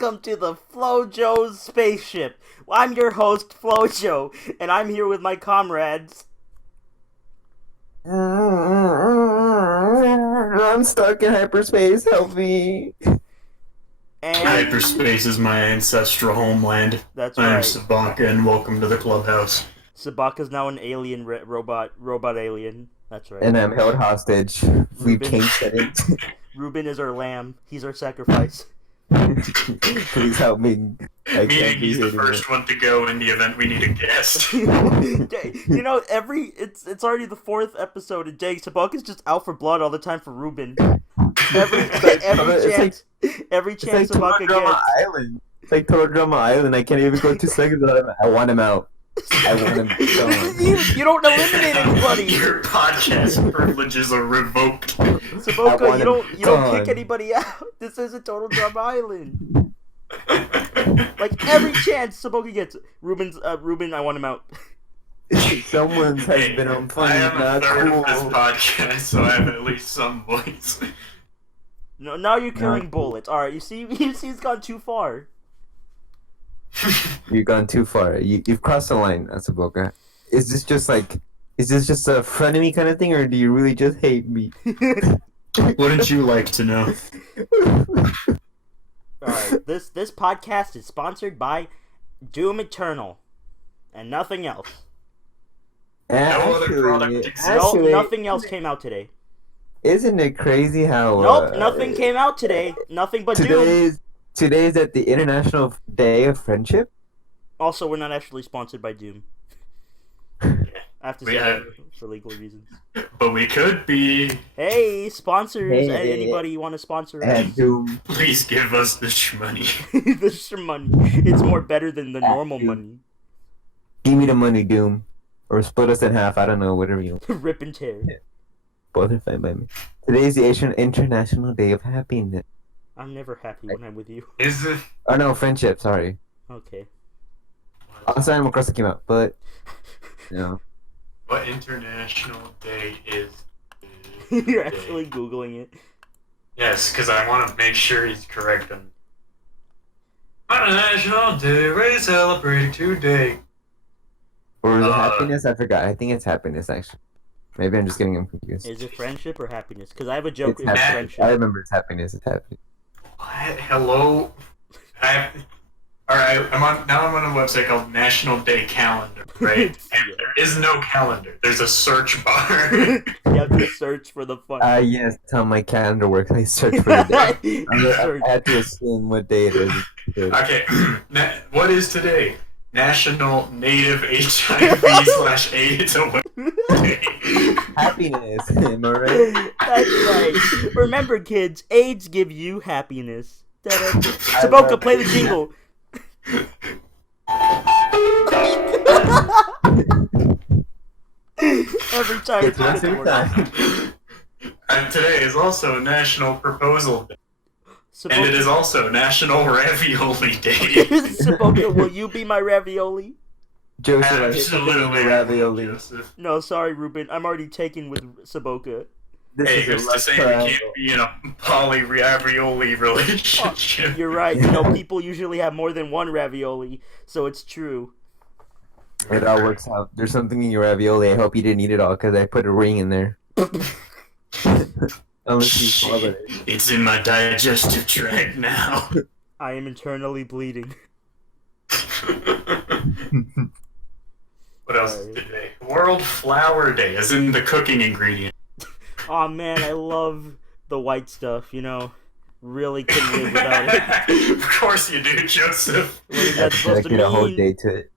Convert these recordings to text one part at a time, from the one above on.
welcome to the FlowJoe's spaceship. I'm your host, FlowJoe, and I'm here with my comrades. I'm stuck in hyperspace. Help me. And Hyperspace is my ancestral homeland. that's I am right. Sabaka, and welcome to the Clubhouse. Sabaka's now an alien robot alien. That's right. And I'm held hostage. We've Ruben. changed settings. Ruben is our lamb. He's our sacrifice. Please help me. I Meaning can't be he's here the first one to go in the event we need a guest. You know, it's already the 4th episode, and dang, Sabaka's just out for blood all the time for Ruben. Every chance Sabaka Drama gets. Island. It's like Total Drama Island. I can't even go 2 seconds without him. I want him out. I want him gone. You don't eliminate anybody. Your podcast privileges are revoked. Sabaka, you don't gone. kick anybody out. This isn't Total Drama Island. Like every chance Sabaka gets, Ruben, I want him out. Someone's has been on fun. I am a Not third cool. of this podcast, so I have at least some voice. No, now you're killing bullets. All right, you see, he's gone too far. You've gone too far. You've crossed the line, Asaboka. Is this just a frenemy kind of thing, or do you really just hate me? Wouldn't you like to know? Alright, this podcast is sponsored by Doom Eternal. And nothing else. No other product exists. Actually, Nothing else came out today. isn't it crazy how... Nope, nothing came out today. Nothing but Doom. Today's at the International Day of Friendship? Also, we're not actually sponsored by Doom. I have to say that for legal reasons. But we could be. Hey, sponsors! Hey. Anybody want to sponsor us? At Doom. Please give us the money. This is money. It's more better than the normal money. Give me the money, Doom. Or split us in half, I don't know, whatever you want. Rip and tear. Both are fine by me. Today's the International Day of Happiness. I'm never happy when I'm with you. Is it? Oh no, friendship, sorry. Okay. Also, Animal Crossing came out, but... No. What international day is? You're actually Googling it. Yes, because I want to make sure he's correct. On International Day, we're celebrating today. Or is it happiness? I forgot. I think it's happiness, actually. Maybe I'm just getting them confused. Is it friendship or happiness? Because I have a joke It's with happiness. friendship. I remember it's happiness. It's happiness. What? Hello? Alright, I'm on a website called National Day Calendar, right? And there is no calendar. There's a search bar. You have to search for the fun. Yes, that's how my calendar works. I search for the day. I had to assume what day it is. Okay, what is today? National Native HIV/AIDS Awareness Day. Happiness, am I right? That's right. Remember, kids, AIDS give you happiness. Saboka, play the jingle. Every time. It's once every time. And today is also National Proposal Day. Saboka, And it is also National Ravioli Day. Saboka, will you be my ravioli? Joseph, I hit something in Absolutely, the ravioli. Joseph. No, sorry, Ruben. I'm already taken with Saboka. This Hey, is who's a to left say we triangle. can't be in a poly-ravioli relationship? You're right. You know, people usually have more than one ravioli, so it's true. It all works out. There's something in your ravioli. I hope you didn't eat it all because I put a ring in there. Unless you swallowed it. It's in my digestive tract now. I am internally bleeding. What else is today? World Flour Day, as in the cooking ingredient. Oh man, I love the white stuff, you know. Really couldn't live without it. Of course you do, Joseph. What is that I supposed to dedicate a whole mean? day to it.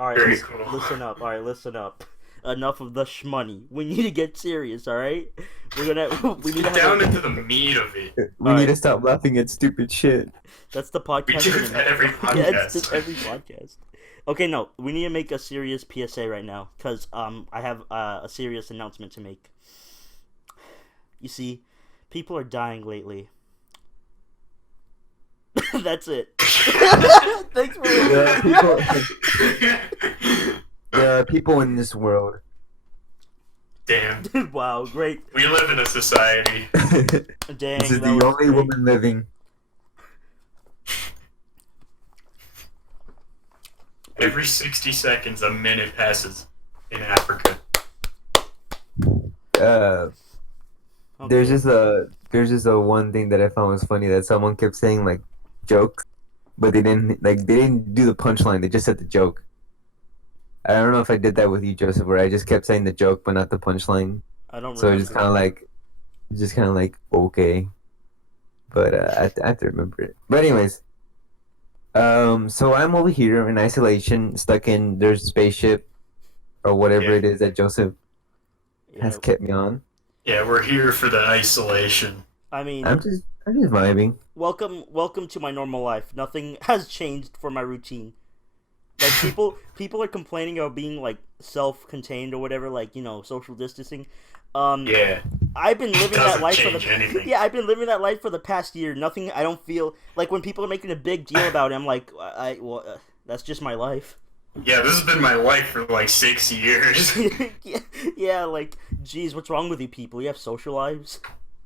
Alright, Very cool. listen up. Alright, listen up. Enough of the shmoney. We need to get serious, alright? We need to Get have down a, into the meat of it. We need to stop laughing at stupid shit. That's the podcast. We do that every Yeah, it's just podcast. every podcast. Okay, no, we need to make a serious PSA right now, because I have a serious announcement to make. You see, people are dying lately. That's it. Thanks for There are people in this world Damn. Wow, great. We live in a society. Dang, This is that the was only great. woman living. Every 60 seconds, a minute passes in Africa. Okay. There's just a one thing that I found was funny that someone kept saying like jokes, but they didn't do the punchline. They just said the joke. I don't know if I did that with you, Joseph, where I just kept saying the joke but not the punchline. I don't So remember. it's just kind of like okay, but I have to remember it. But anyways, so I'm over here in isolation, stuck in their spaceship or whatever Yeah. it is that Joseph Yeah, has kept me on. Yeah, we're here for the isolation. I mean, I'm just vibing. welcome to my normal life. Nothing has changed for my routine. Like people are complaining about being like self-contained or whatever, like social distancing. Yeah. I've been living that Doesn't life for change anything. yeah, I've been living that life for the past year. Nothing. I don't feel like when people are making a big deal about it. I'm like, that's just my life. Yeah, this has been my life for like 6 years. yeah, like, geez, what's wrong with you people? You have social lives?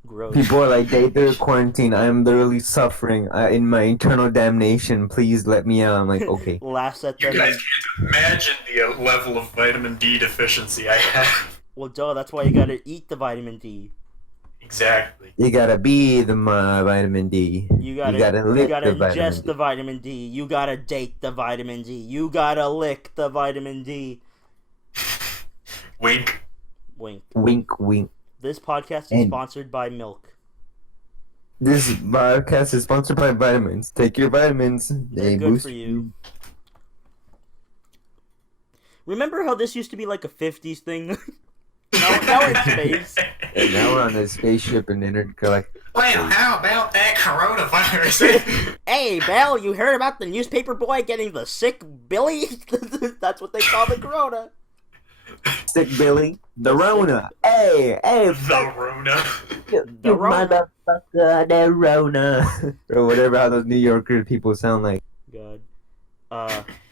Gross. People are like, they're quarantined. I am literally suffering in my internal damnation. Please let me out. I'm like, okay. Laughs at You them. guys can't imagine the level of vitamin D deficiency I have. Well, duh, that's why you gotta eat the vitamin D. Exactly. You gotta be the vitamin D. You gotta lick the vitamin ingest D. the vitamin D. You gotta date the vitamin D. You gotta lick the vitamin D. Wink. Wink. Wink, wink. This podcast is And- sponsored by milk. This podcast is sponsored by vitamins. Take your vitamins. They're They good boost for you. Remember how this used to be like a 50s thing? now it's space. And now we're on a spaceship and intergalactic. Well, how about that coronavirus? Hey, Belle, you heard about the newspaper boy getting the sick Billy? That's what they call the corona. Sick Billy. The Rona. Hey, the Rona. The Rona. motherfucker, the Rona. Or whatever how those New Yorker people sound like. God.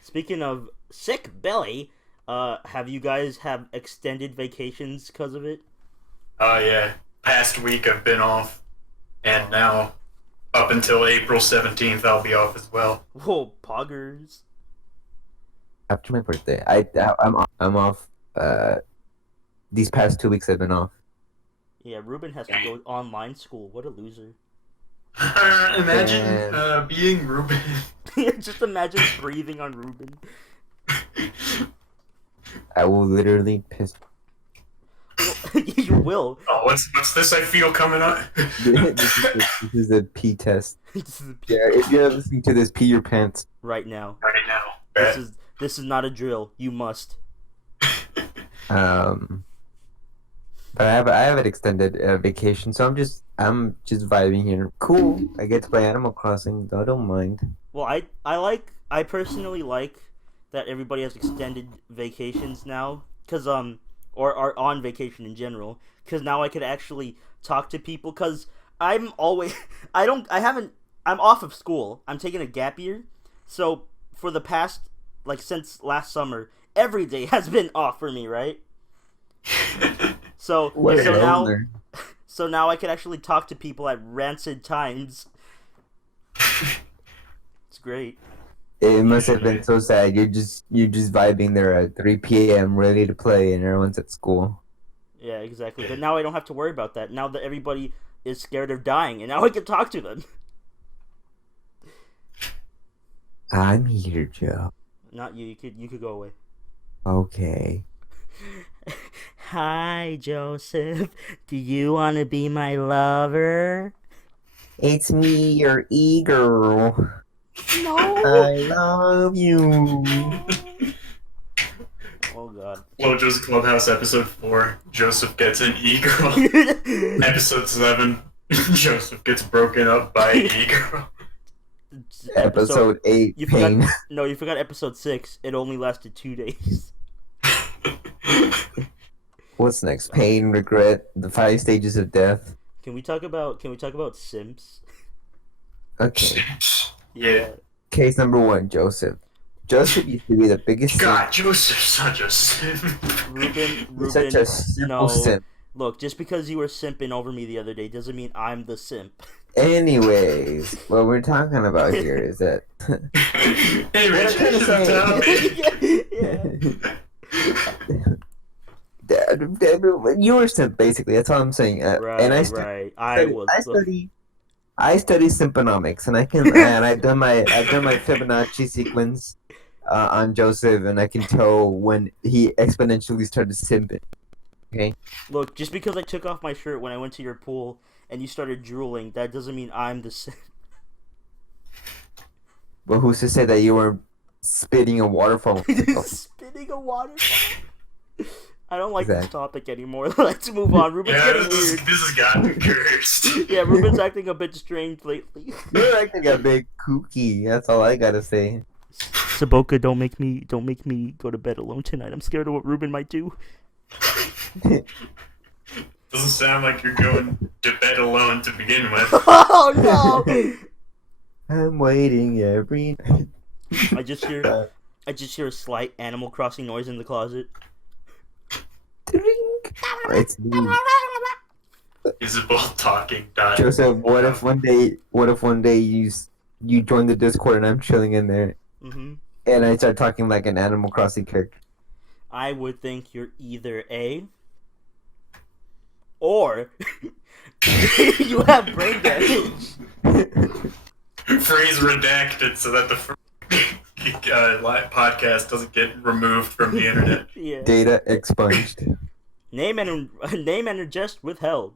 Speaking of sick Billy, have you guys have extended vacations because of it? Oh, yeah. Past week I've been off. And now, up until April 17th, I'll be off as well. Whoa, poggers. After my birthday, I'm off. These past 2 weeks I've been off. Yeah, Ruben has to go online school. What a loser. Imagine being Ruben. Just imagine breathing on Ruben. I will literally piss. You will. Oh, what's this I feel coming up? this is a pee test. Yeah, if you're listening to this, pee your pants. Right now. Right now. This is not a drill. You must. But I have an extended vacation, so I'm just vibing here. Cool. I get to play Animal Crossing. I don't mind. Well, I personally like that everybody has extended vacations now, cause or are on vacation in general, cause now I could actually talk to people, cause I'm always I'm off of school. I'm taking a gap year, so for the past since last summer, every day has been off for me, right? So now I could actually talk to people at rancid times. It's great. It must have been so sad. You're just vibing there at 3 p.m. ready to play, and everyone's at school. Yeah, exactly. But now I don't have to worry about that. Now that everybody is scared of dying, and now I can talk to them. I'm here, Joe. Not you. You could go away. Okay. Hi, Joseph. Do you want to be my lover? It's me, your e-girl. No. I love you. Oh God. FlowJoe's Clubhouse episode 4. Joseph gets an e-girl. Episode 7. Joseph gets broken up by an e-girl. Episode 8. You Pain. forgot. No, you forgot episode 6. It only lasted 2 days. What's next? Pain, regret, the 5 stages of death. Can we talk about simps? Okay. Yeah. Case number 1, Joseph. Joseph used to be the biggest God, Joseph's such a simp. Ruben, He's such a simple no. simp. Look, just because you were simping over me the other day doesn't mean I'm the simp. Anyways, what we're talking about here is that Anyway, what I'm trying to say. You were simp, basically. That's all I'm saying. And I Right. I study Symponomics, and I've done my Fibonacci sequence on Joseph, and I can tell when he exponentially started simping. Okay. Look, just because I took off my shirt when I went to your pool and you started drooling, that doesn't mean I'm the simp. But who's to say that you weren't spitting a waterfall? Spitting a waterfall. I don't like Exactly. this topic anymore. Let's move on. Ruben's getting weird. This has gotten cursed. Yeah, Ruben's acting a bit strange lately. You're acting a bit kooky. That's all I gotta say. Saboka, don't make me go to bed alone tonight. I'm scared of what Ruben might do. Doesn't sound like you're going to bed alone to begin with. Oh no! I'm waiting every night. I just hear a slight Animal Crossing noise in the closet. It's me. Isabel talking. Joseph, what if one day you join the Discord and I'm chilling in there Mm-hmm. and I start talking like an Animal Crossing character? I would think you're either A or you have brain damage. Phrase redacted so that the live podcast doesn't get removed from the internet. Yeah. Data expunged. Name and ingest withheld.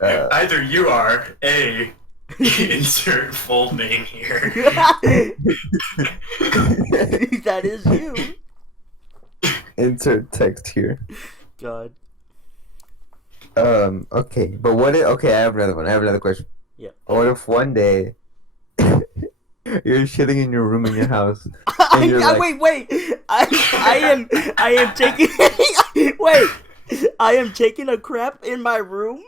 Either you are A, insert full name here. That is you. Insert text here. God. Okay, but what if, okay, I have another one. I have another question. Yeah. What if one day you're shitting in your room in your house and you're like, wait. I am taking wait. I am taking a crap in my room?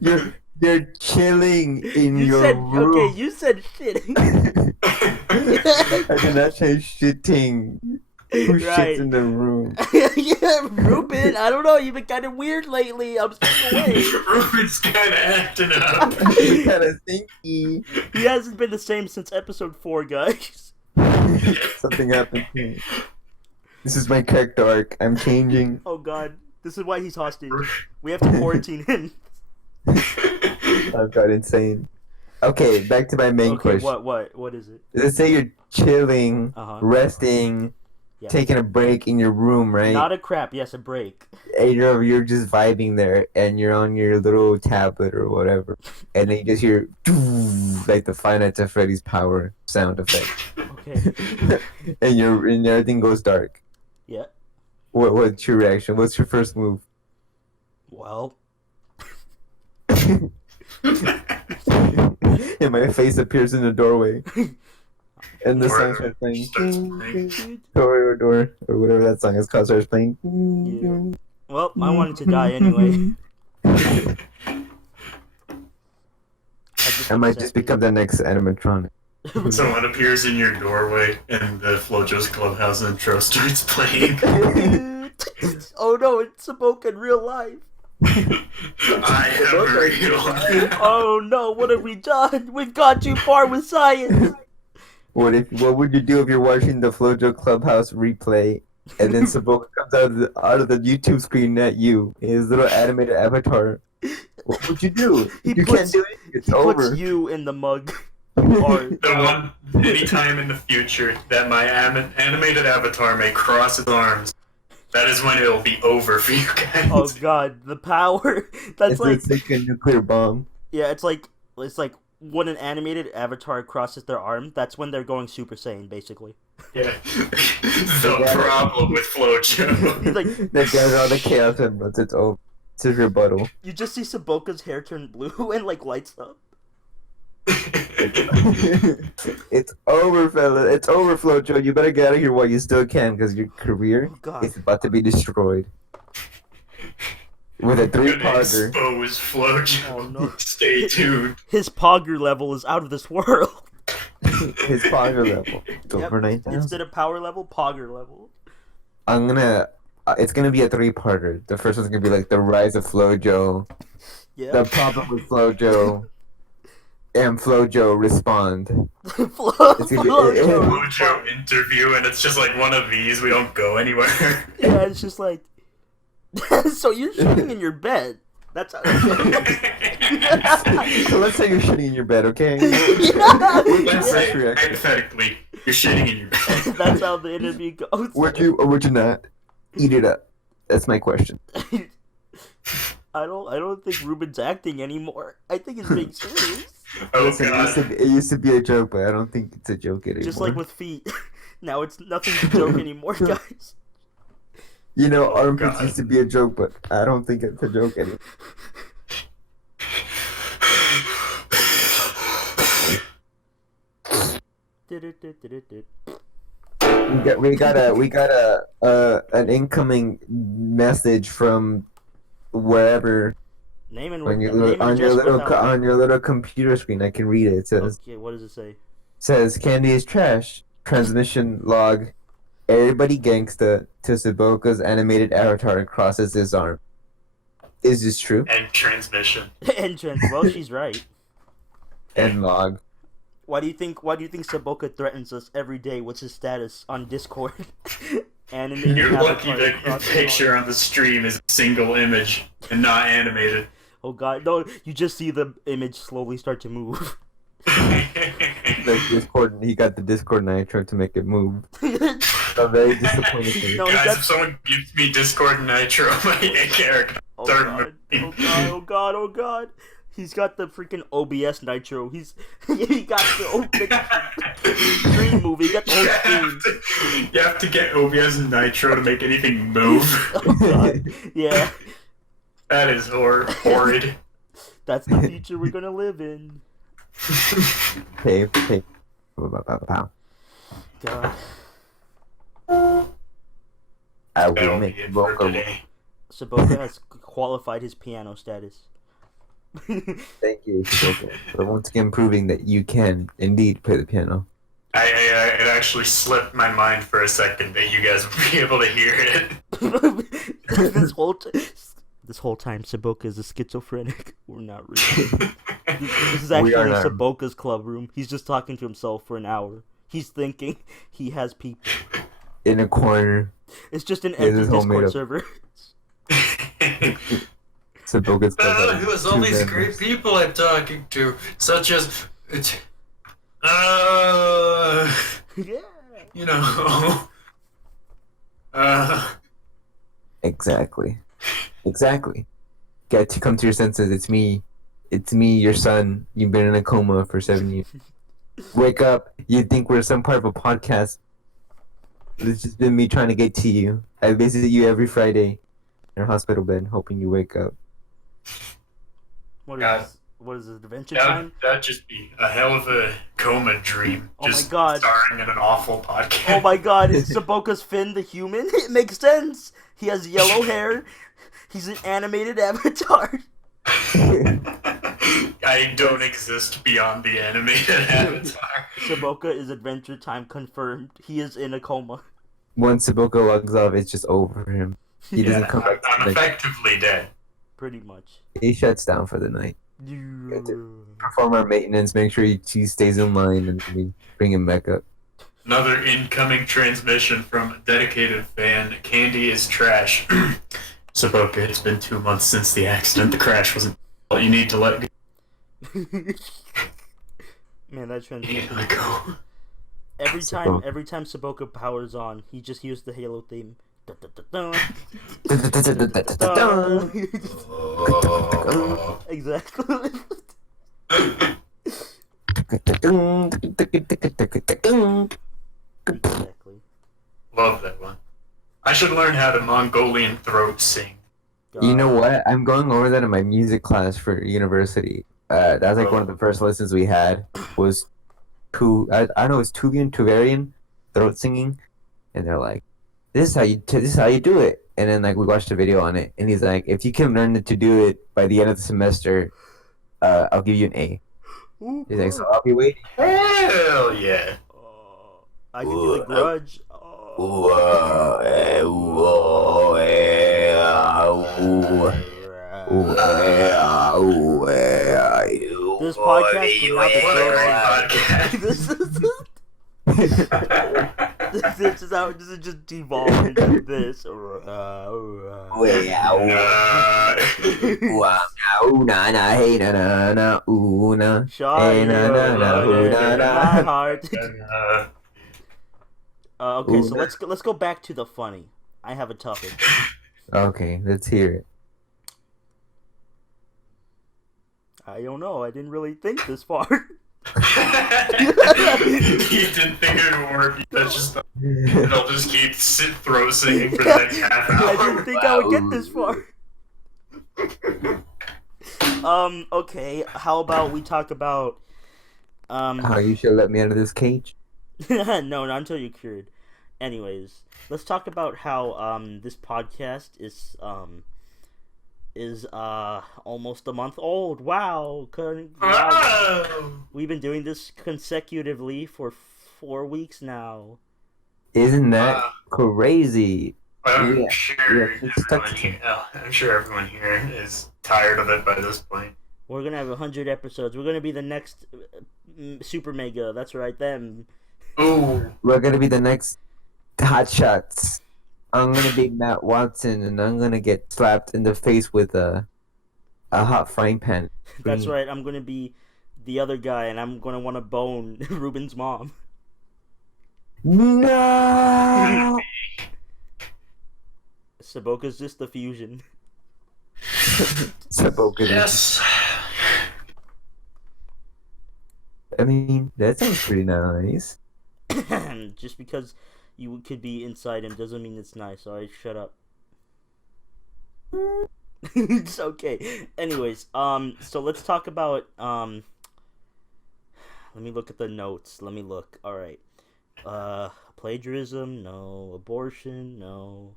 no, you're chilling in your room. Okay, you said shitting. I did not say shitting. Who Right. shits in the room? Yeah, Ruben, I don't know, you've been kind of weird lately. I'm staying away. Ruben's kind of acting up. You're kind of stinky. He hasn't been the same since episode 4, guys. Something happened to me. This is my character arc. I'm changing. Oh god, this is why he's hostage. We have to quarantine him. I've got insane. Okay, back to my main question. What is it? Let's say you're chilling, resting, Yeah. taking a break in your room, right? Not a crap, yes, a break. And you're just vibing there, and you're on your little tablet or whatever, and then you just hear like the Five Nights at Freddy's power sound effect. Okay. and everything goes dark. Yeah. What's your reaction? What's your first move? Well. And my face appears in the doorway. And the song starts playing. Door, or whatever that song is called starts playing. Yeah. Well, I wanted to die anyway. I might just become the next animatronic. Someone appears in your doorway and the FlowJoe's Clubhouse intro starts playing. Oh no, it's Saboka in real life. I am real. Oh no, what have we done? We've gone too far with science. What would you do if you're watching the FlowJoe Clubhouse replay and then Saboka comes out of the YouTube screen at you, his little animated avatar? What would you do? You can't do anything. It's over. Puts you in the mug. Anytime in the future that my animated avatar may cross his arms, that is when it'll be over for you guys. Oh god, the power. That's it's like a nuclear bomb. Yeah, it's like when an animated avatar crosses their arm, that's when they're going Super Saiyan, basically. Yeah. The problem with FlowJoe. Like, that guy's all the chaos and but it's over. It's his rebuttal. You just see Saboka's hair turn blue and like lights up. It's over, fella. It's over, FlowJoe. You better get out of here while you still can, because your career is about to be destroyed. with a Gonna 3-parter. expose FlowJoe. Oh, no. Stay tuned. His Pogger level is out of this world. His power level. It's Yep. over 9,000. Instead of power level, Pogger level. I'm gonna. It's gonna be a 3-parter. The first one's gonna be like the rise of FlowJoe, Yeah. the problem with FlowJoe, and FlowJoe respond. It's gonna be- FlowJoe interview, and it's just like one of these. We don't go anywhere. Yeah, it's just like. So you're shitting in your bed. That's how. So let's say you're shitting in your bed, okay? Let's say, Reaction. hypothetically, you're shitting in your bed. That's how the interview goes. Would you or would you not eat it up? That's my question. I don't think Ruben's acting anymore. I think he's being serious. Oh Listen, god. it used to be a joke, but I don't think it's a joke anymore. Just like with feet. Now it's nothing's a joke anymore, guys. You know, Oh, armpits God. used to be a joke, but I don't think it's a joke anymore. We got an incoming message from wherever Name and on your address without- on your little computer screen. I can read it. It says Okay, what does it say? Candy is trash. Transmission log. Everybody gangsta to Saboka's animated avatar crosses his arm. Is this true? And transmission. Entrance. Well, she's right. And log. Why do you think Saboka threatens us every day? What's his status on Discord? Animated You're lucky avatar that your across the picture on the stream is a single image and not animated. Oh god, no! You just see the image slowly start to move. The Discord. He got the Discord Nitro to make it move. I'm very disappointed. No, he Guys, got- if someone gives me Discord Nitro, my character Oh start god. moving. Oh god! Oh god! Oh god! He's got the freaking OBS Nitro. He got the screen movie. He got the whole screen. You have to get OBS Nitro to make anything move. Oh god! Yeah, That is horrid. that's the future we're gonna live in. Hey. Pow. God. I will That'll make be it Saboka. for today. Saboka has qualified his piano status. Thank you, Saboka, for once again proving that you can indeed play the piano. It actually slipped my mind for a second that you guys would be able to hear it. This whole time, Saboka is a schizophrenic. We're not really. This is We actually are not. Saboka's club room. He's just talking to himself for an hour. He's thinking he has people. In a corner, It's just an Yeah, empty this is all made Discord up. server. Saboka's Who has all these great people I'm talking to, such as, Yeah. you know, Exactly. Get to come to your senses. It's me, your son. You've been in a coma for 7 years. Wake up. You think we're some part of a podcast. It's just been me trying to get to you. I visit you every Friday in your hospital bed, hoping you wake up. What is God. this? What is this? Adventure Time? That'd just be a hell of a coma dream. Oh my just God. starring in an awful podcast. Oh my god, is Saboka's Finn the human? It makes sense. He has yellow hair. He's an animated avatar. I don't exist beyond the animated avatar. Saboka is Adventure Time confirmed. He is in a coma. Once Saboka logs off, it's just over for him. He doesn't Yeah, come back. to I'm the next- effectively dead. Pretty much. He shuts down for the night. You- Perform our maintenance, make sure he stays in line, and we bring him back up. Another incoming transmission from a dedicated fan. Candy is trash. Saboka, it's been 2 months since the accident. The crash wasn't all you need to let go. Man, that transmission. Let go. Every Saboka. time Saboka powers on, he just hears the Halo theme. Exactly. Exactly. Love that one. I should learn how to Mongolian throat sing. You know what? I'm going over that in my music class for university. That was like one of the first lessons we had was I don't know, it's Tuvian, Tuvarian throat singing, and they're like, this is how you do it. and then like we watched a video on it, and he's like, if you can learn to do it by the end of the semester, I'll give you an A. He's like, so I'll be waiting. Hell yeah. I can do the Grudge. This podcast would not be What a great podcast. This is how this is just devolved into this. My heart. Okay, so let's go back to the funny. I have a topic. Okay, let's hear it. I don't know. I didn't really think this far. You didn't think it would work. That's just they'll just keep throat singing for the next half hour. I didn't think I would get this far. Okay. How about we talk about How you should let me out of this cage? no, not until you're cured. Anyways, let's talk about how this podcast is almost a month old. Wow. We've been doing this consecutively for 4 weeks now. Isn't that crazy? I'm sure everyone here is tired of it by this point. We're gonna have 100 episodes. We're gonna be the next Super Mega. That's right, them. Ooh. We're gonna be the next Hot Shots. I'm gonna be Matt Watson, and I'm gonna get slapped in the face with a hot frying pan. That's right. I'm gonna be the other guy, and I'm gonna want to bone Ruben's mom. No. Saboka's just the fusion. Saboka. Yes. I mean, that sounds pretty nice. Just because you could be inside him doesn't mean it's nice. Alright, shut up. It's okay. Anyways, so let's talk about let me look at the notes. Let me look. Alright. Plagiarism, no. Abortion, no.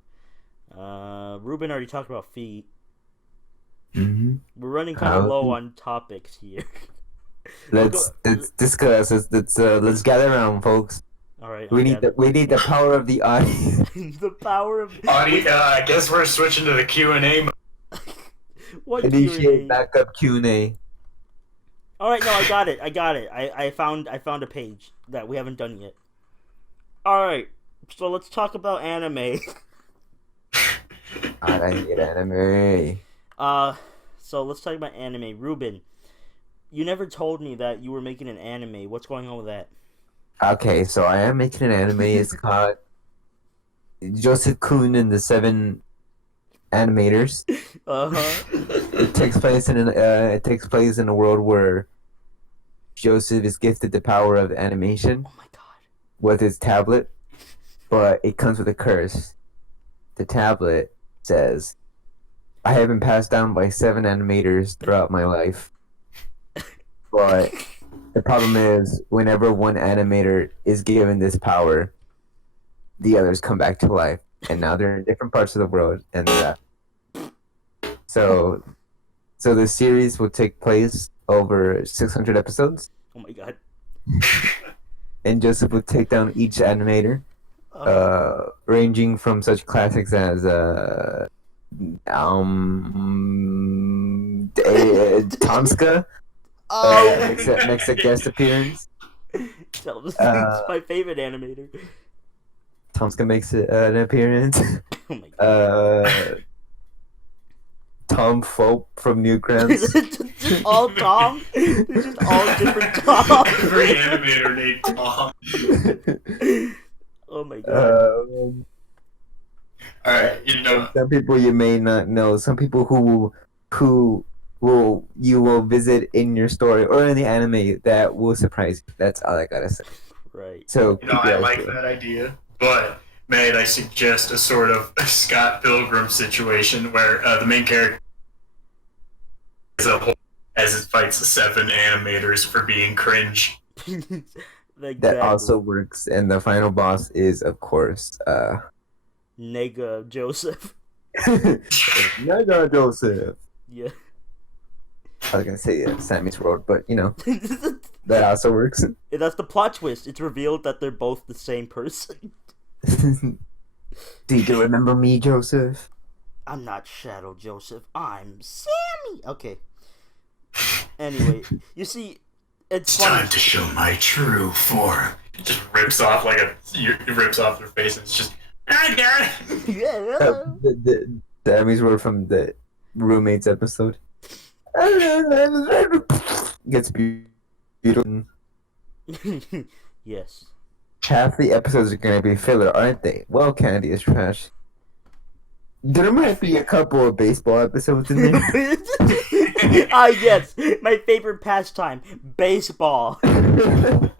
Ruben already talked about feet. Mm-hmm. We're running kind of low on topics here. Let's discuss. Let's gather around, folks. All right. We need the power of the audience. The power of I guess we're switching to the Q&A. What Initiate Q&A? backup Q&A. All right, no, I got it. I found a page that we haven't done yet. All right, so let's talk about anime. I hate anime. So let's talk about anime. Ruben, you never told me that you were making an anime. What's going on with that? Okay, so I am making an anime. It's called Joseph Kun and the Seven Animators. It takes place in a world where Joseph is gifted the power of animation. Oh my god. With his tablet, but it comes with a curse. The tablet says, I have been passed down by 7 animators throughout my life. But the problem is, whenever one animator is given this power, the others come back to life. And now they're in different parts of the world, and so the series will take place over 600 episodes. Oh my god. And Joseph will take down each animator, ranging from such classics as Tomska makes a guest appearance. It's my favorite animator. Tomska makes an appearance. Oh my god. Tom Fope from Newgrounds. Just all Tom. They're just all different Tom. Every animator named Tom. Oh my god. Alright, some people you may not know. Some people who you will visit in your story or in the anime that will surprise you. That's all I gotta say. Right. So I like that idea, but may I suggest a sort of Scott Pilgrim situation where the main character as it fights the 7 animators for being cringe. Exactly. That also works, and the final boss is, of course, Nega Joseph. Mega Joseph. Yeah. I was gonna say Sammy's World, but that also works. That's the plot twist. It's revealed that they're both the same person. Do you remember me, Joseph? I'm not Shadow Joseph. I'm Sammy. Okay. Anyway, you see, it's time funny. to show my true form. It just rips off it rips off their face and it's just. Yeah. Sammy's World from the roommates episode. Gets beautiful. Yes. Half the episodes are gonna be filler, aren't they? Well, Candy is trash. There might be a couple of baseball episodes in there. Yes, my favorite pastime, baseball. I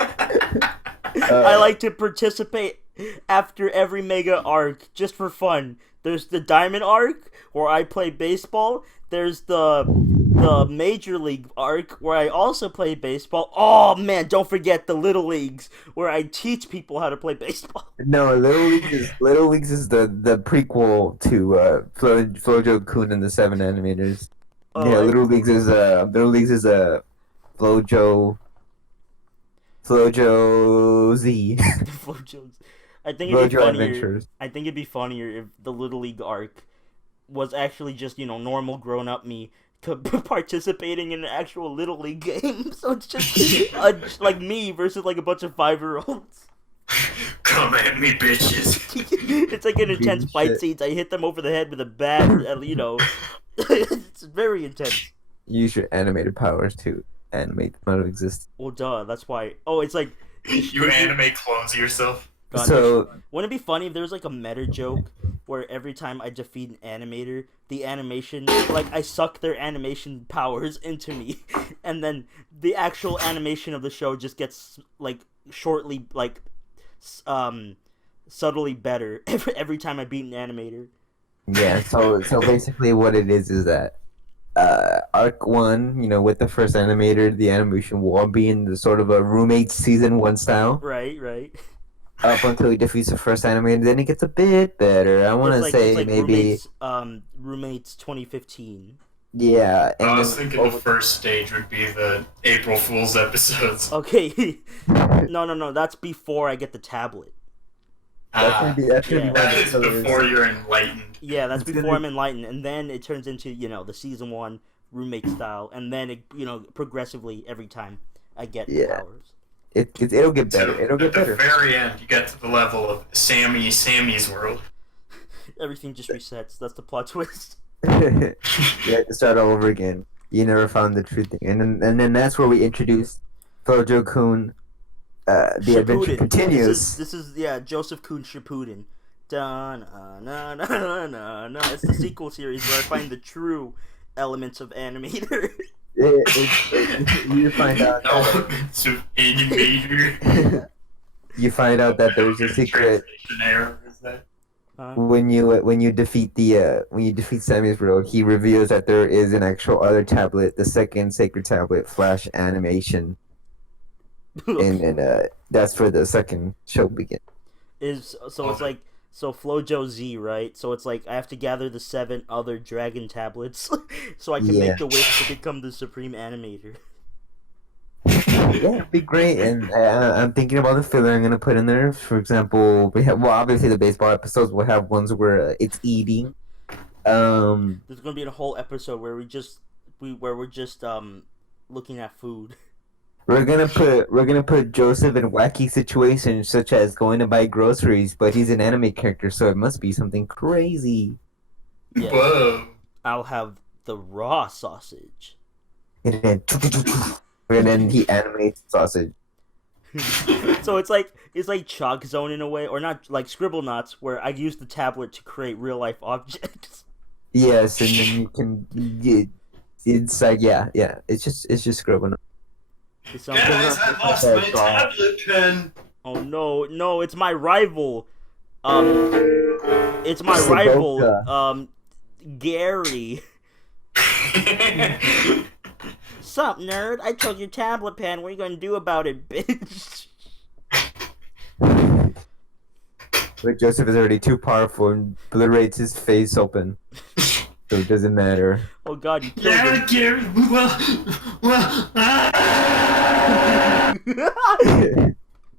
like to participate after every mega arc just for fun. There's the Diamond arc where I play baseball. There's the Major League arc where I also play baseball. Oh man, don't forget the Little Leagues where I teach people how to play baseball. No, Little Leagues is the prequel to FlowJoe Kun and the Seven Animators. Oh, Yeah, Little Leagues is a FlowJoe Z. FlowJoe's. I think it'd be FlowJoe funnier. Adventures. I think it'd be funnier if the Little League arc was actually just normal grown up me participating in an actual Little League game. So it's just like me versus like a bunch of 5-year-olds. Come at me, bitches. It's like an intense Shit. fight scenes. I hit them over the head with a bat. It's very intense. Use your animated powers to animate them out of existence. Well, duh. That's why. Oh, it's like. You animate clones of yourself. God, So wouldn't it be funny if there was like a meta joke where every time I defeat an animator, the animation, like I suck their animation powers into me, and then the actual animation of the show just gets like shortly, like, subtly better every time I beat an animator. yeah, so basically what it is that arc 1, with the first animator, the animation will all be in the sort of a roommate season 1 style. Right. Up until he defeats the first animator, then it gets a bit better. I want to say it's like maybe roommates 2015. yeah. And I was then thinking the first stage would be the April Fool's episodes. Okay, no, that's before I get the tablet. that's gonna yeah. be That is before you're enlightened. Yeah, that's It's before gonna- I'm enlightened, and then it turns into the season 1 roommate style, and then it progressively every time I get the Yeah. powers. It'll get better. So, It'll get at the better. very end, you get to the level of Sammy's world. Everything just resets. That's the plot twist. You have to start all over again. You never found the true thing, and then that's where we introduce FlowJoe Kun. The adventure Shippuden. continues. This is Joseph Kuhn Shippuden. Da-na-na-na-na-na. It's the sequel series where I find the true elements of animator. You find out. Elements of animator. You find out that there's a secret Translation error, is that? when you defeat Sammy's World. He reveals that there is an actual other tablet, the second sacred tablet, Flash animation, and that's where the second show begins. It's like FlowJoe Z, right? So it's like I have to gather the 7 other dragon tablets so I can Yeah. make the wish to become the supreme animator. Yeah, it'd be great. And I'm thinking about the filler I'm gonna put in there. For example, obviously the baseball episodes will have ones where it's eating. There's gonna be a whole episode where we're just looking at food. We're gonna put Joseph in wacky situations such as going to buy groceries, but he's an anime character, so it must be something crazy. Yes. Whoa. I'll have the raw sausage. And then he animates sausage. So it's like Chalk Zone in a way, or not like Scribble Knots, where I use the tablet to create real life objects. Yes, and then you can it's like yeah. It's just scribbling. It sounds Guys, I lost my tablet pen. Oh no, it's my rival. It's my Saboka. rival, Gary. Sup, nerd? I took your tablet pen. What are you gonna do about it, bitch? But Joseph is already too powerful and obliterates his face open, so it doesn't matter. Oh God, you killed him. Gary.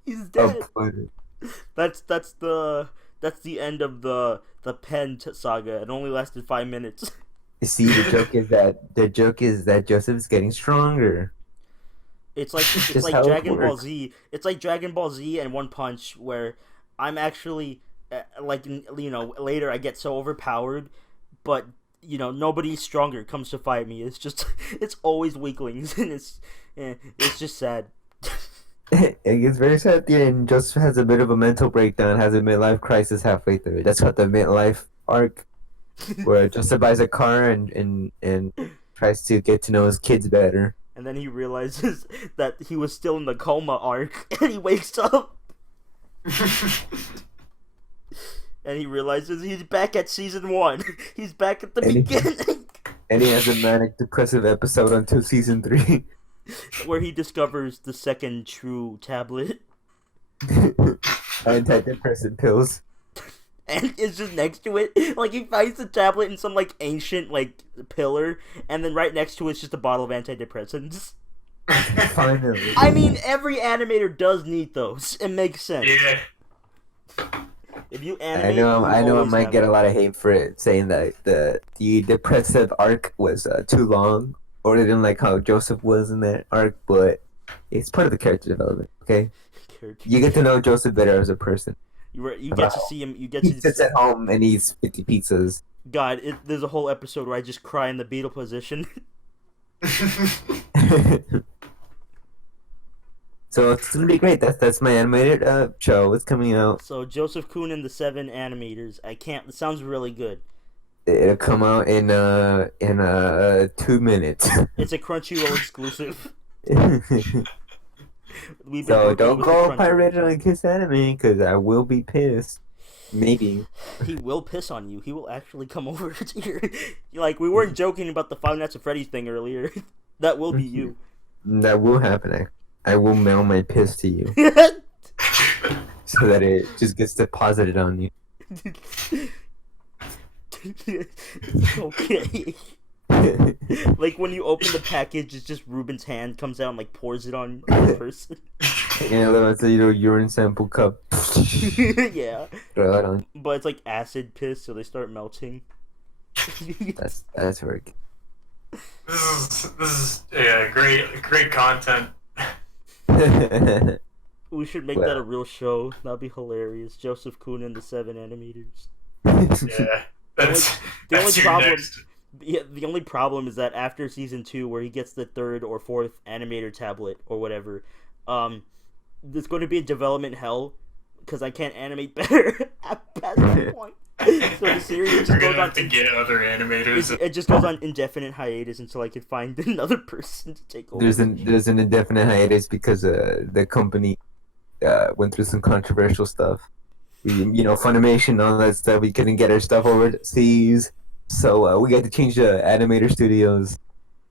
He's dead. Obliterated. That's the end of the Pen saga. It only lasted 5 minutes. You see, the joke is that Joseph's getting stronger. It's like Just how it Dragon Ball works. Z. It's like Dragon Ball Z and One Punch, where I'm actually later I get so overpowered, but nobody stronger comes to fight me. It's just it's always weaklings, and it's just sad. It gets very sad at the end. Joseph has a bit of a mental breakdown, has a midlife crisis halfway through. That's called the midlife arc, where Joseph buys a car and tries to get to know his kids better. And then he realizes that he was still in the coma arc, and he wakes up, and he realizes he's back at season 1. He's back at the beginning. And he has a manic depressive episode until season 3. Where he discovers the second true tablet. Antidepressant pills. And it's just next to it. Like, he finds the tablet in some, like, ancient, like, pillar, and then right next to it's just a bottle of antidepressants. Finally. I mean, every animator does need those. It makes sense. Yeah. If you I animate, know I always might have get a it. lot of hate for it, saying that the depressive arc was too long, or they didn't like how Joseph was in that arc, but it's part of the character development, okay? You get to know Joseph better as a person. You get to see him. You get He to sits at home and eats 50 pizzas. God. There's a whole episode where I just cry in the beetle position. So it's gonna be great. That's my animated show. It's coming out. So Joseph Kuhn and the 7 animators. It sounds really good. It'll come out in 2 minutes. It's a Crunchyroll exclusive. We've been So working don't with go Crunchyroll. pirate on Kiss Anime, because I will be pissed. Maybe. He will piss on you. He will actually come over to your... Like, we weren't joking about the Five Nights at Freddy's thing earlier. That will be you. That will happen. I will mail my piss to you so that it just gets deposited on you. Okay. Like, when you open the package, it's just Ruben's hand comes out and, like, pours it on the person. Yeah, it's a little urine sample cup. Yeah. Throw it on. But it's like acid piss, so they start melting. That's very This is great content. good. We should make that a real show. That'd be hilarious. Joseph Kuhn and the 7 animators. Yeah. That's only your problem- next. Yeah, the only problem is that after season 2, where he gets the 3rd or 4th animator tablet or whatever, there's going to be a development hell because I can't animate better past that point. So the series just You're goes gonna on. have to get other animators. It just goes on indefinite hiatus until I can find another person to take over. There's an indefinite hiatus because the company went through some controversial stuff. Funimation, all that stuff. We couldn't get our stuff overseas, so we had to change the animator studios.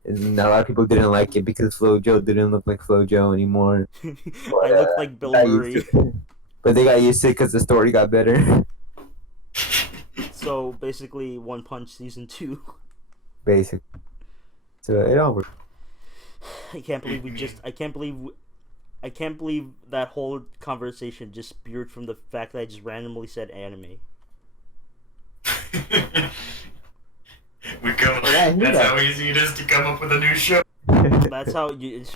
And a lot of people didn't like it because FlowJoe didn't look like FlowJoe anymore. I look like Bill got Murray. used to it. But they got used to it because the story got better. So basically, One Punch season 2. Basically. So it all worked. I can't believe I can't believe that whole conversation just spewed from the fact that I just randomly said anime. That's how easy it is to come up with a new show. That's how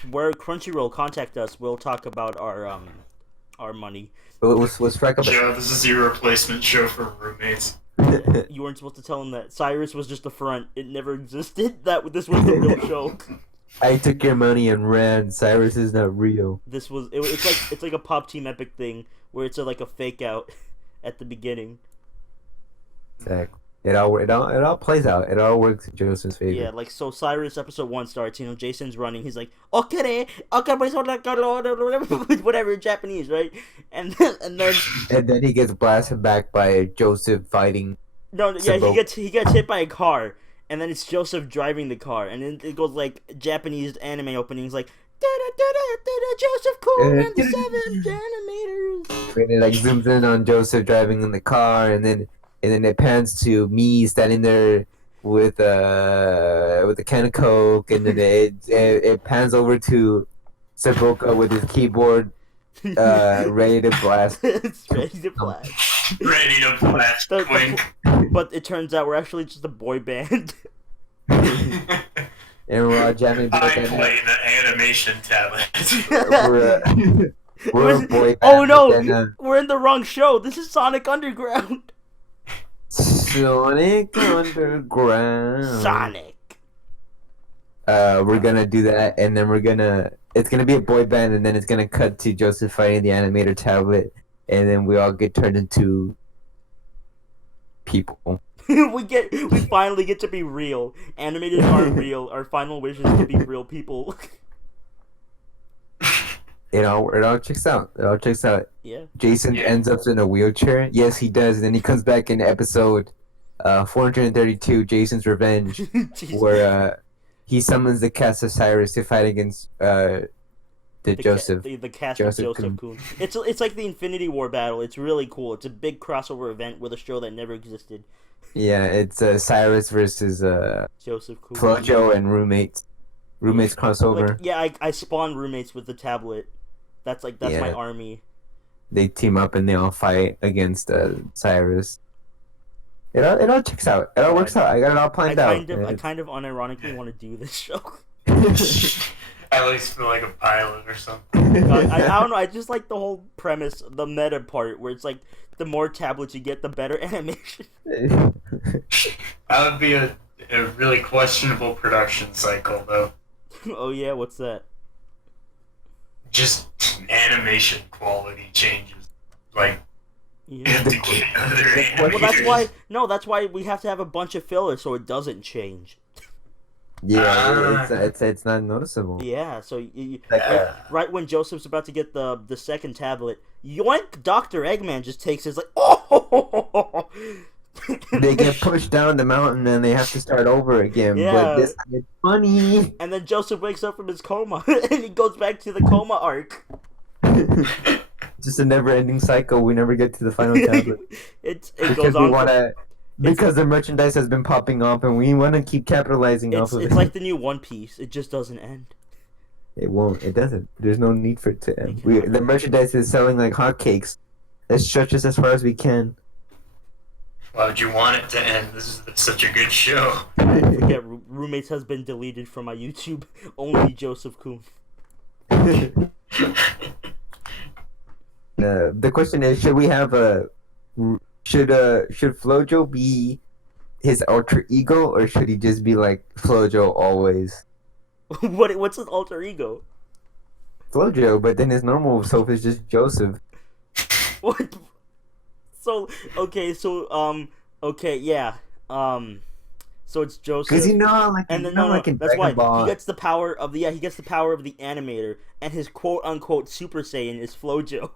where Crunchyroll contact us. We'll talk about our money. But let's strike up. Joe, this is your replacement show for roommates. You weren't supposed to tell him that Cyrus was just a front. It never existed. This was the real show. I took your money and ran. Cyrus is not real. It's like a Pop Team Epic thing where it's like a fake out at the beginning. Exactly. It all plays out. It all works in Joseph's favor. Yeah, like so Cyrus episode 1 starts, Jason's running, he's like, okay, whatever, Japanese, right? And then he gets blasted back by Joseph fighting. he gets hit by a car, and then it's Joseph driving the car, and then it goes like Japanese anime openings like Joseph Coon and the 7 animators. And it like zooms in on Joseph driving in the car, and then it pans to me standing there with a can of Coke, and then it pans over to Saboka with his keyboard ready to blast. It's ready to blast. Ready to blast. Wink. But it turns out we're actually just a boy band. And we're all jamming. I play the animation tablet. We're a boy band. Oh no, then, we're in the wrong show. This is Sonic Underground. Sonic Underground. Sonic. We're gonna do that, and then it's gonna be a boy band, and then it's gonna cut to Joseph fighting the animator tablet, and then we all get turned into people. we finally get to be real. Animators aren't real. Our final wish is to be real people. It all checks out. It all checks out. Yeah. Jason ends up in a wheelchair. Yes, he does. And then he comes back in episode 432, Jason's Revenge, where he summons the cast of Cyrus to fight against Joseph. The cast Joseph of Joseph Coon. It's like the Infinity War battle. It's really cool. It's a big crossover event with a show that never existed. Yeah, it's Cyrus versus Joseph Coon. FlowJoe and roommates. Roommates crossover. Like, I spawn roommates with the tablet. That's my army. They team up and they all fight against Cyrus. It all checks out. It all works out. I got it all planned out. I kind of unironically want to do this show. I at least feel like a pilot or something. I don't know. I just like the whole premise, the meta part, where it's like the more tablets you get, the better animation. That would be a really questionable production cycle, though. Oh yeah, what's that? Just animation quality changes. Like, you Yeah. have to get other animators. Well, that's why we have to have a bunch of fillers so it doesn't change. Yeah, it's not noticeable. Yeah, so right when Joseph's about to get the second tablet, yoink! Dr. Eggman just takes his like, oh! They get pushed down the mountain and they have to start over again. Yeah. But this time it's funny. And then Joseph wakes up from his coma and he goes back to the coma arc. Just a never-ending cycle. We never get to the final tablet It because goes we on. want because the merchandise has been popping off and we want to keep capitalizing off of it. It's like the new One Piece. It just doesn't end. It won't. It doesn't. There's no need for it to end. Exactly. The merchandise is selling like hotcakes. Let's stretch this as far as we can. Why would you want it to end? This is such a good show. Forget Roommates has been deleted from my YouTube. Only Joseph Coon. The question is, should we have should FlowJoe be his alter ego, or should he just be like FlowJoe always? What's his alter ego? FlowJoe, but then his normal self is just Joseph. What? So yeah. So it's Joseph. Because And then that's why he gets the power of the animator, and his quote unquote Super Saiyan is FlowJoe.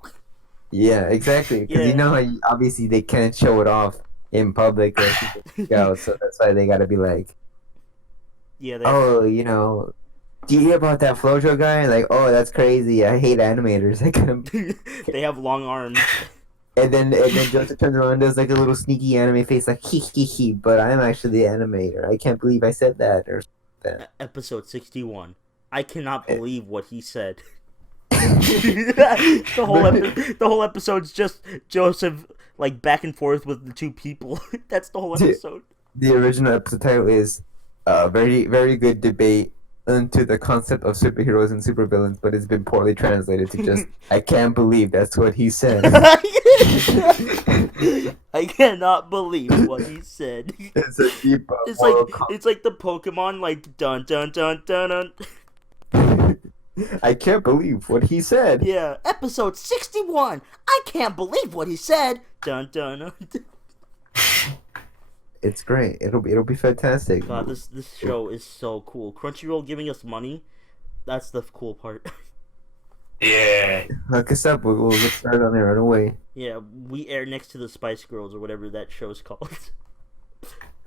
Yeah, exactly. Because how obviously they can't show it off in public, so that's why they gotta be like, Yeah. do you hear about that FlowJoe guy? Like, oh, that's crazy. I hate animators. They have long arms. And then Joseph turns around and does like a little sneaky anime face, like hee, but I'm actually the animator. I can't believe I said that or something. Episode 61. I cannot believe what he said. the whole episode's just Joseph like back and forth with the two people. That's the whole episode. The original episode title is very, very good debate into the concept of superheroes and supervillains, but it's been poorly translated to just I can't believe that's what he said. I cannot believe what he said. It's a deep it's like the Pokemon like dun dun dun dun dun. I can't believe what he said. Yeah, episode 61. I can't believe what he said. Dun dun dun. It's great. It'll be fantastic. God, this show is so cool. Crunchyroll giving us money. That's the cool part. Yeah. Hook us up. We'll get started on it right away. Yeah, we air next to the Spice Girls or whatever that show's called.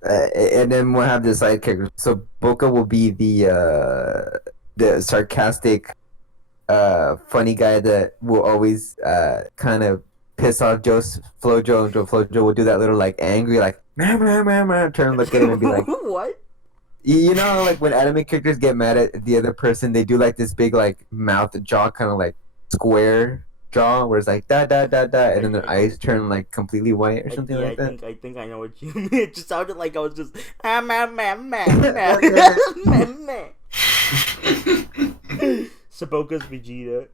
And then we'll have the side characters. So Boca will be the sarcastic funny guy that will always kind of piss off FlowJoe, and FlowJoe will do that little like angry like turn, look at him and be like, What? you know, like when anime characters get mad at the other person, they do like this big like mouth jaw, kind of like square jaw, where it's like da da da da, and then their eyes turn like completely white or something like that. I think I know what you mean. It just sounded like I was just Saboka's Vegeta.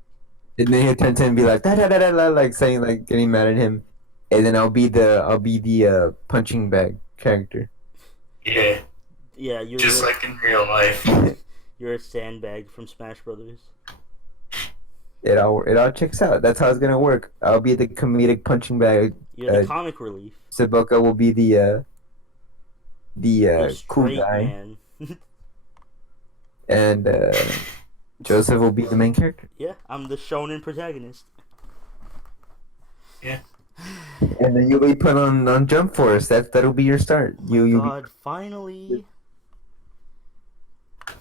And then he'll turn to him and be like da da da da da, like saying like getting mad at him, and then I'll be the punching bag character. Yeah, Yeah, you're just like in real life. You're a sandbag from Smash Brothers. It all checks out. That's how it's gonna work. I'll be the comedic punching bag. You're the comic relief. Saboka will be the cool Straight guy, man. and Joseph will be the main character. Yeah, I'm the shonen protagonist. Yeah. And then you'll be put on Jump Force. That'll be your start. You God, finally,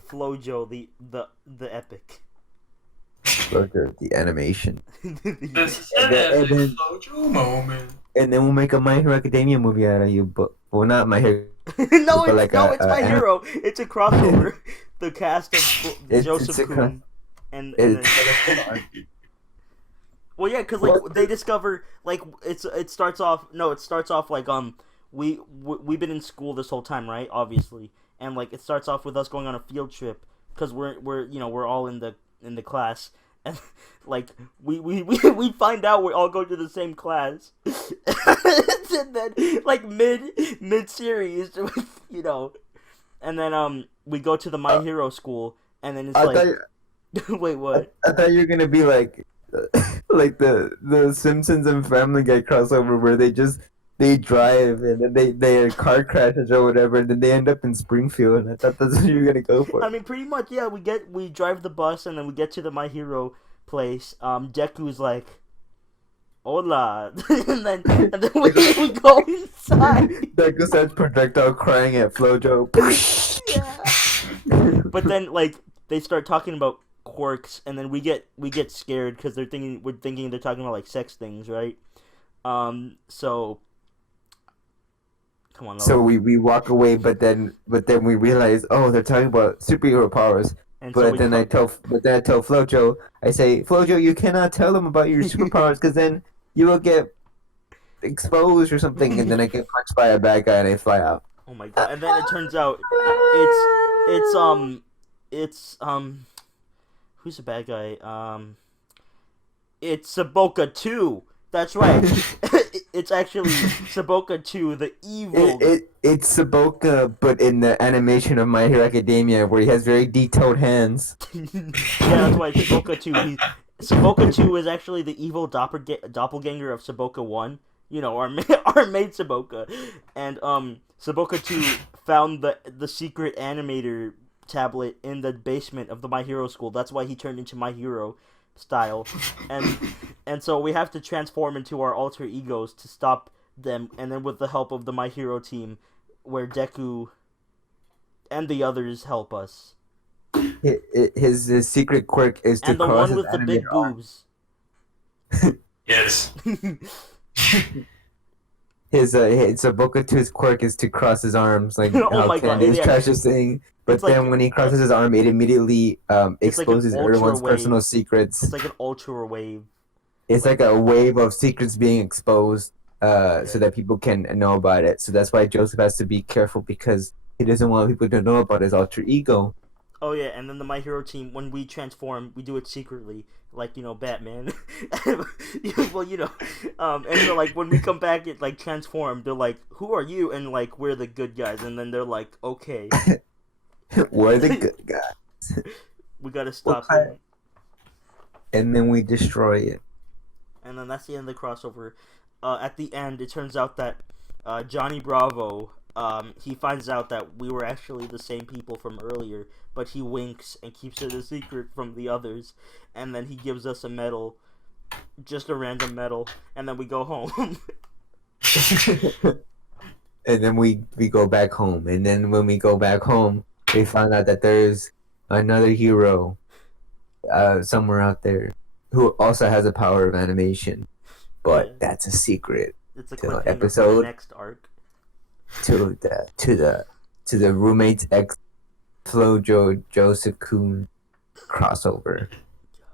FlowJoe, the epic. the animation. This is And an then- epic FlowJoe moment. And then we'll make a My Hero Academia movie out of you, but well, not My Hero. No, But like it's My Hero. It's a crossover. The cast of Joseph it's a Kuhn and It's well, yeah, because like they discover like it starts off like we've been in school this whole time, right? Obviously, and like it starts off with us going on a field trip because we're all in the class, and like we find out we're all going to the same class, and then like mid series, you know, and then we go to the My Hero school, and then it's wait, what? I thought you were gonna be like like the Simpsons and Family Guy crossover where they drive and then they car crashes or whatever, and then they end up in Springfield, and I thought that's what you were gonna go for. I mean, pretty much, yeah. We drive the bus, and then we get to the My Hero place. Deku's like, "Hola," and then we go inside. Deku starts projectile crying at FlowJoe. Yeah. But then, like, they start talking about quirks, and then we get scared because we're thinking they're talking about like sex things, right? So come on. So we walk away, but then we realize, oh, they're talking about superhero powers. And so But then I tell FlowJoe, I say, FlowJoe, you cannot tell them about your superpowers because then you will get exposed or something, and then I get punched by a bad guy and I fly out. Oh my god! And then it turns out it's who's the bad guy? It's Saboka 2. That's right. It's actually Saboka 2, the evil. It's Saboka, but in the animation of My Hero Academia, where he has very detailed hands. Yeah, that's why it's Saboka 2. Saboka 2 is actually the evil doppelganger of Saboka 1. You know, our maid Saboka. And Saboka 2 found the secret animator tablet in the basement of the My Hero school. That's why he turned into My Hero style. And so we have to transform into our alter egos to stop them, and then with the help of the My Hero team, where Deku and the others help us. His secret quirk is to And the cross one his with the big animated arm. boobs. Yes. His Saboka 2's quirk is to cross his arms, like Oh how my God, Candy is yeah. Trash is saying. But It's like- then when he crosses his arm, it immediately It's like an exposes ultra everyone's wave. personal secrets. It's like an ultra wave. It's like a wave of secrets being exposed, so that people can know about it. So that's why Joseph has to be careful, because he doesn't want people to know about his alter ego. Oh yeah, and then the My Hero team, when we transform, we do it secretly, like, you know, Batman. Well, you know, and so like when we come back, it like transform. They're like, "Who are you?" And like, "We're the good guys." And then they're like, "Okay, We're the good guys. we gotta stop Okay. him." And then we destroy it. And then that's the end of the crossover. At the end, it turns out that Johnny Bravo, he finds out that we were actually the same people from earlier, but he winks and keeps it a secret from the others, and then he gives us a medal, just a random medal, and then we go home. And then we go back home. And then when we go back home, we find out that there's another hero somewhere out there who also has a power of animation, but Yeah. that's a secret It's a to the cliffhanger for the episode. next arc. to the roommates ex FlowJoe Joseph Kuhn crossover.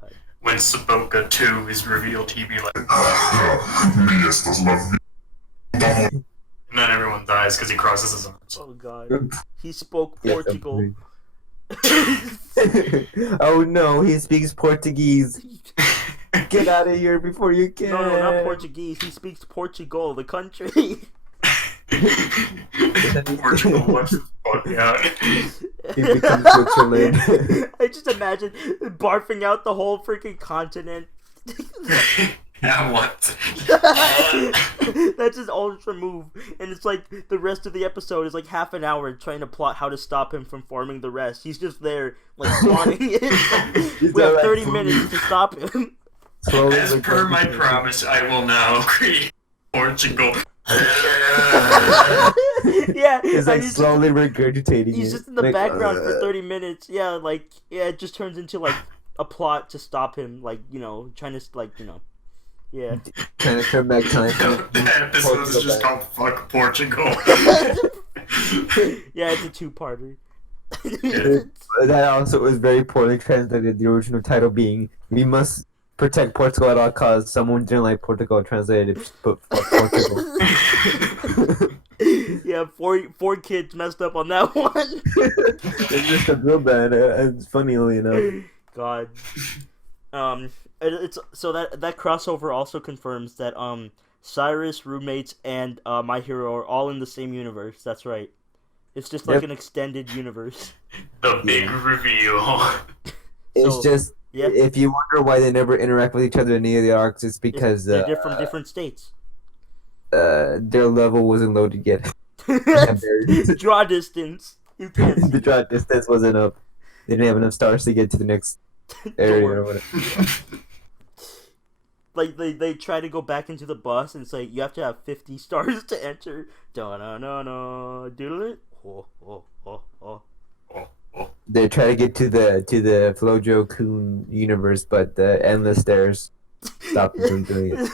God. When Saboka 2 is revealed, he'd be like, and then everyone dies because he crosses his arms. Oh God. He spoke Yes, Portugal. Oh no, he speaks Portuguese. Get out of here before you can. No, not Portuguese. He speaks Portugal, the country. Portugal wants to fuck me out. He becomes Switzerland. I just imagine barfing out the whole freaking continent. Now what? That's his ultra move, and it's like the rest of the episode is like half an hour trying to plot how to stop him from forming the rest. He's just there, like plotting it. We have 30 minutes to stop him. Slowly As per my promise, I will now create Portugal. Yeah, It's like and he's slowly regurgitating. He's it. just in the Like, background for 30 minutes. Yeah, like, yeah, it just turns into, like, a plot to stop him, like, you know, trying to, like, you know, yeah. Trying to turn back time. The episode is just called Fuck Portugal. Yeah, it's a two-parter. That also was very poorly translated. The original title being "We must protect Portugal at all costs." Someone didn't like Portugal translated, but fuck Portugal. Yeah, four kids messed up on that one. It's just a real bad. It's funnily enough. God. It's so that crossover also confirms that Cyrus, roommates, and My Hero are all in the same universe. That's right. It's just like an extended universe. The big reveal. It's So, just yeah. if you wonder why they never interact with each other in any of the arcs, it's because They're from different states. their level wasn't loaded yet. Draw distance. You can't see. The draw distance wasn't up. They didn't have enough stars to get to the next area or whatever. Like they try to go back into the bus and it's like you have to have 50 stars to enter. Da na na na doodle it. Oh oh oh oh. They try to get to the FlowJoe Kuhn universe, but the endless stairs stop them from doing it.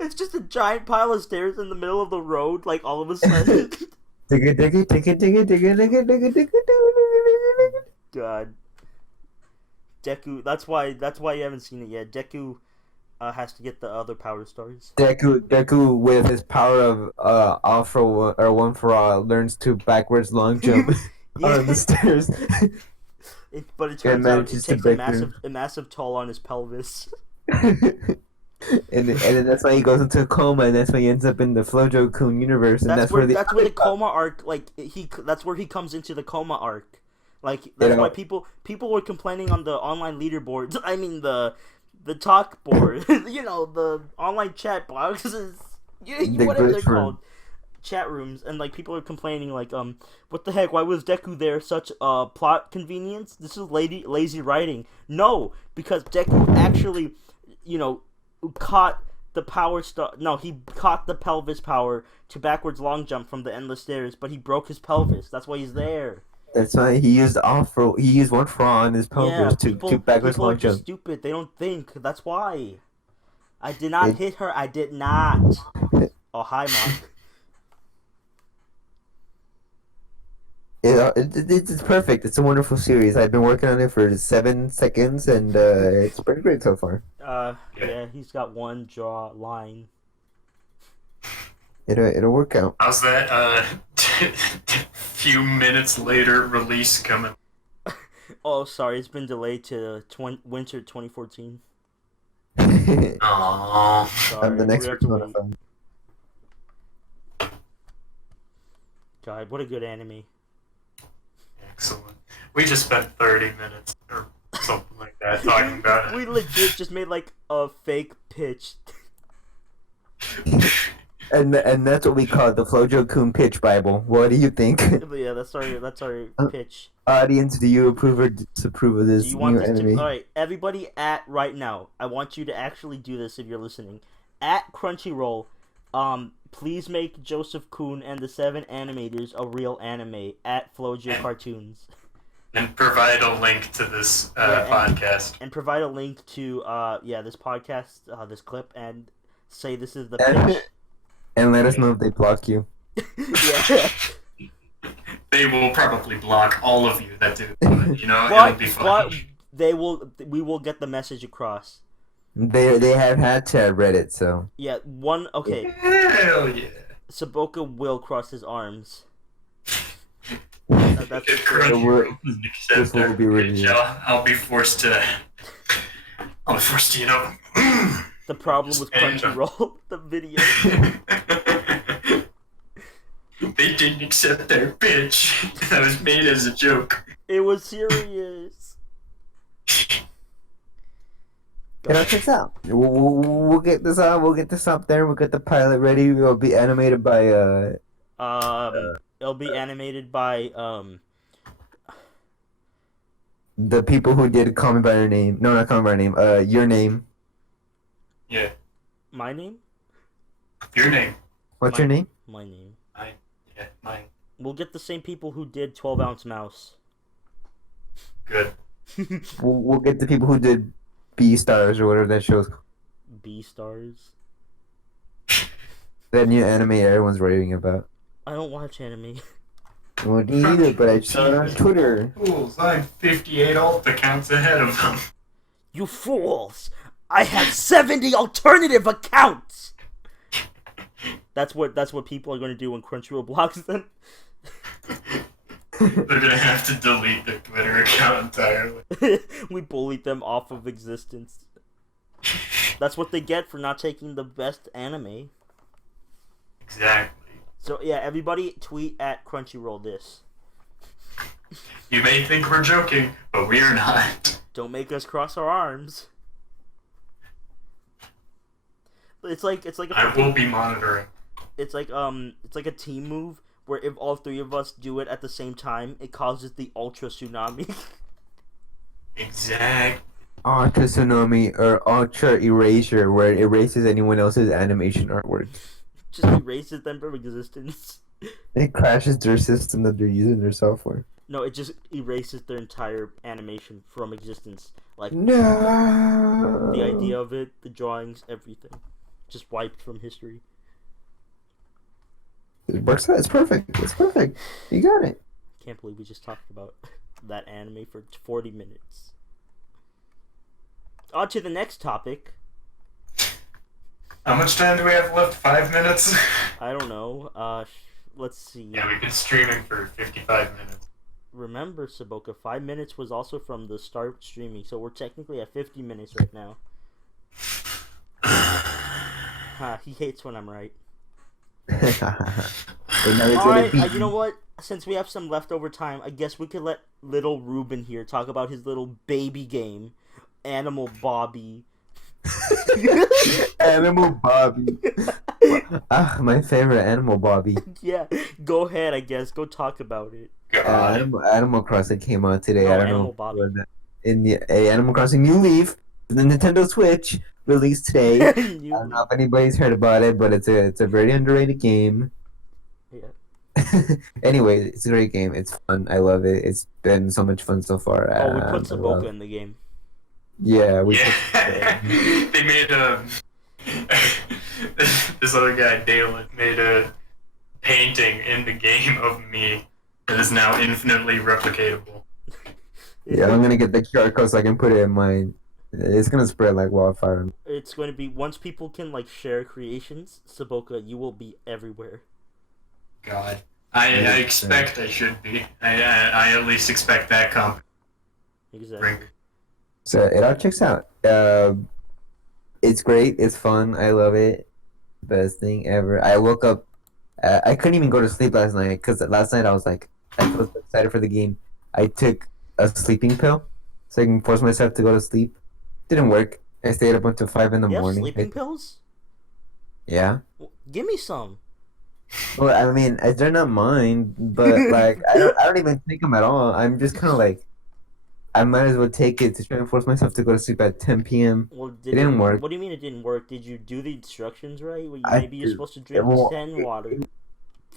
It's just a giant pile of stairs in the middle of the road. Like all of a sudden. God. Deku. That's why you haven't seen it yet. Deku has to get the other power stars. Deku with his power of all for one for all learns to backwards long jump on the stairs. But it turns out it takes a massive toll on his pelvis. and then that's why he goes into a coma, and that's why he ends up in the FlowJoe Kuhn universe, and that's where the coma arc, like that's where he comes into the coma arc. Like that's why people were complaining on the online leaderboards. I mean the talk board, you know, the online chat boxes, whatever they're called, chat rooms, and like people are complaining like, what the heck? Why was Deku there? Such plot convenience. This is lazy writing. No, because Deku actually, you know, caught the power star. No, he caught the pelvis power to backwards long jump from the endless stairs, but he broke his pelvis. That's why he's there. That's why he used one for all on his pelvis to backwards long jump. Stupid. They don't think. That's why. I did not hit her. I did not. Oh, hi, Mom. It's perfect. It's a wonderful series. I've been working on it for 7 seconds, and it's pretty great so far. Yeah, he's got one jaw line. It'll work out. How's that few minutes later release coming? Oh, sorry, it's been delayed to winter 2014. Aww. I'm the next one. God, what a good anime. Excellent. We just spent 30 minutes or something like that talking about it. We legit just made like a fake pitch. And that's what we call the FlowJoe Kuhn pitch Bible. What do you think? Yeah, that's our pitch. Audience, do you approve or disapprove of this new anime? Alright, everybody right now, I want you to actually do this if you're listening. At Crunchyroll, please make Joseph Kuhn and the 7 animators a real anime at FlowJoe Cartoons. And provide a link to this podcast. And provide a link to this podcast, this clip, and say this is the And, pitch. and let us know if they block you. Yeah. They will probably block all of you that do. But, it'll But be fun. we will get the message across. They have had to have read it, so Yeah, okay. Hell yeah. Saboka will cross his arms. That's If So Crunchyroll doesn't accept this will our be pitch, reviewed. I'll be forced to. the problem with Crunchyroll. The video. They didn't accept their pitch. That was made as a joke. It was serious. check this out. We'll get this out. We'll get this up there. We'll get the pilot ready. We'll be animated by It'll be animated by the people who did Call Me by Your Name. No, not Call Me by Your Name. Your Name. Yeah. my name. Your name. What's your name? My name. Yeah, mine. We'll get the same people who did 12-ounce mouse. Good. We'll get the people who did B Stars or whatever that show's. B stars. That new anime everyone's raving about. I don't watch anime. Well, neither, but I saw it on Twitter. Fools, I'm 58 alt accounts ahead of them. You fools! I have 70 alternative accounts. That's what people are going to do when Crunchyroll blocks them. They're gonna have to delete their Twitter account entirely. We bullied them off of existence. That's what they get for not taking the best anime. Exactly. So yeah, everybody tweet at Crunchyroll this. You may think we're joking, but we're not. Don't make us cross our arms. It's like I will be monitoring. it's like a team move where if all three of us do it at the same time, it causes the ultra tsunami. Exact. Ultra Tsunami or Ultra Erasure, where it erases anyone else's animation artwork. Just erases them from existence. It crashes their system that they're using their software. No, it just erases their entire animation from existence. Like No. the idea of it, the drawings, everything, just wiped from history. It works out. It's perfect. It's perfect. You got it. Can't believe we just talked about that anime for 40 minutes. On to the next topic. How much time do we have left? 5 minutes? I don't know. Let's see. Yeah, we've been streaming for 55 minutes. Remember, Saboka, 5 minutes was also from the start streaming, so we're technically at 50 minutes right now. He hates when I'm right. Alright, you know what? Since we have some leftover time, I guess we could let little Ruben here talk about his little baby game, Animal Bobby. Animal Bobby. My favorite Animal Bobby. Yeah, go ahead, I guess. Go talk about it. God. Animal Crossing came out today. No, I don't Animal know. Bobby. In the Animal Crossing New Leaf, the Nintendo Switch released today. I You- don't know if anybody's heard about it, but it's a very underrated game. Yeah. Anyway, it's a great game. It's fun. I love it. It's been so much fun so far. Oh, we put I Saboka love- in the game. Yeah, we. Yeah. They made a. This other guy, Dalen, made a painting in the game of me that is now infinitely replicatable. Yeah, I'm gonna get the QR code so I can put it in mine. It's gonna spread like wildfire. It's going to be, once people can like share creations, Saboka, you will be everywhere. God. I expect I should be. I at least expect that comp. Exactly. So it all checks out. It's great. It's fun. I love it. Best thing ever. I woke up. I couldn't even go to sleep last night because last night I was like, I was so excited for the game. I took a sleeping pill so I can force myself to go to sleep. Didn't work. I stayed up until 5 in the You have morning. sleeping pills? Yeah. Well, give me some. Well, I mean, they're not mine, but like, I don't even take them at all. I'm just kind of like, I might as well take it to try and force myself to go to sleep at 10 p.m. Well, It didn't work. What do you mean it didn't work? Did you do the instructions right? I Maybe you're did. supposed to drink Well, 10 water.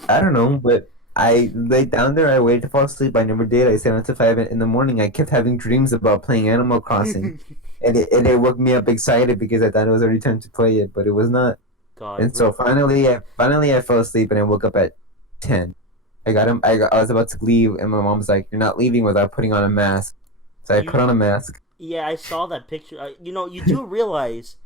I don't know, but I laid down there. I waited to fall asleep. I never did. I stayed until 5 in the morning. I kept having dreams about playing Animal Crossing, and it woke me up excited because I thought it was already time to play it, but it was not. God, And so finally I fell asleep and I woke up at 10. I was about to leave, and my mom was like, "You're not leaving without putting on a mask." So I you put on a mask. yeah, I saw that picture. You do realize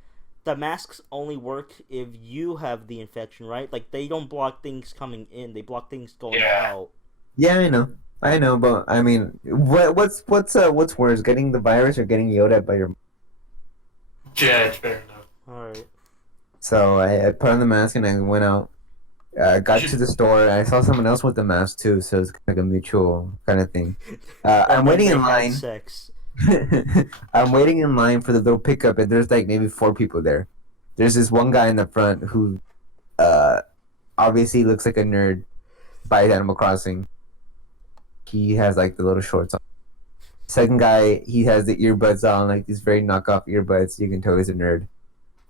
the masks only work if you have the infection, right? Like they don't block things coming in; they block things going Yeah. out. Yeah, I know, but I mean, what's worse, getting the virus or getting yelled at by your? Yeah, fair enough. All right. So I put on the mask and I went out. Got to the store. And I saw someone else with the mask too, so it's like a mutual kind of thing. I'm And then waiting they in had line. sex. I'm waiting in line for the little pickup, and there's like maybe 4 people there. There's this one guy in the front who, uh, obviously looks like a nerd by Animal Crossing. He has like the little shorts on. Second guy, he has the earbuds on, like these very knockoff earbuds. You can tell he's a nerd.